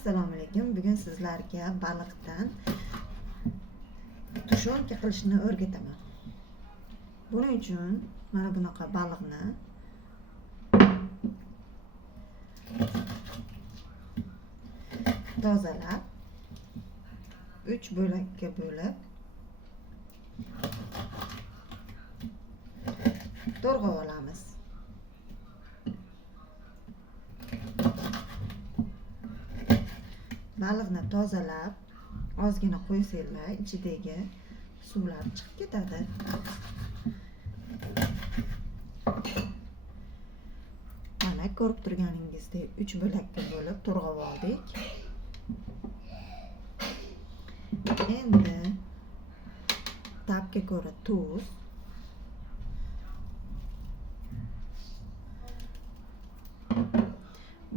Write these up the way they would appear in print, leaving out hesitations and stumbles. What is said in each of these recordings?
Assalomu alaykum. Bugun sizlarga baliqdan tushonka qilishni o'rgataman. Buning uchun mana bunaqa baliqni tozalab 3 bo'lakka bo'lib to'rg'ab olamiz. Baliqni tozalab ozgina qo'ysanglar, ichidagi suvlar chiqib ketadi. Mana ko'rib turganingizdek 3 bo'lakka bo'lib to'rg'ab oldik. Endi ta'bga ko'ra tuz,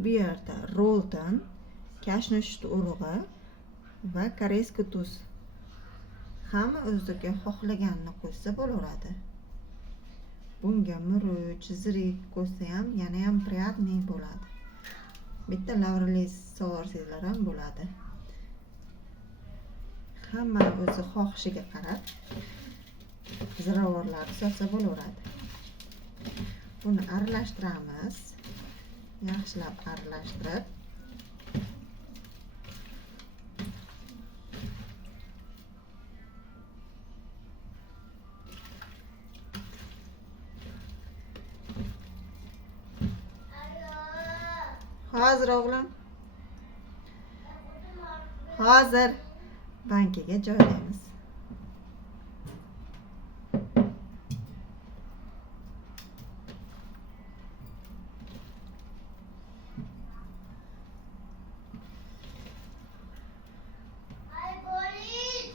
bu yerda rolton, kashnish urug'i va koreyskiy tuz. Hamma o'ziga xohlaganini qo'ysa bo'laveradi. Bunga murch, zirik qo'ysa ham yana ham приятный bo'ladi. Bitta lavreli so'rsanglar ham bo'ladi. Hamma o'zi xohishiga qarab ziravorlar solsa bo'laveradi. Buni aralashtiramiz. Yaxshilab aralashtirib hozir o'g'lim, hozir bankaga joylaymiz.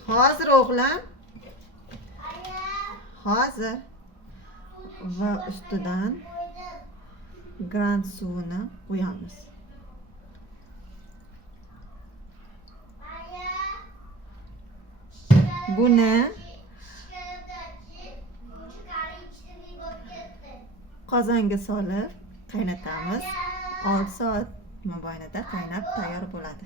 Hozir o'g'lim, hozir. Va ustidan grand suvini quyamiz. Buni qozonga solib qaynatamiz. 6 soat mobaynida qaynab tayyor bo'ladi.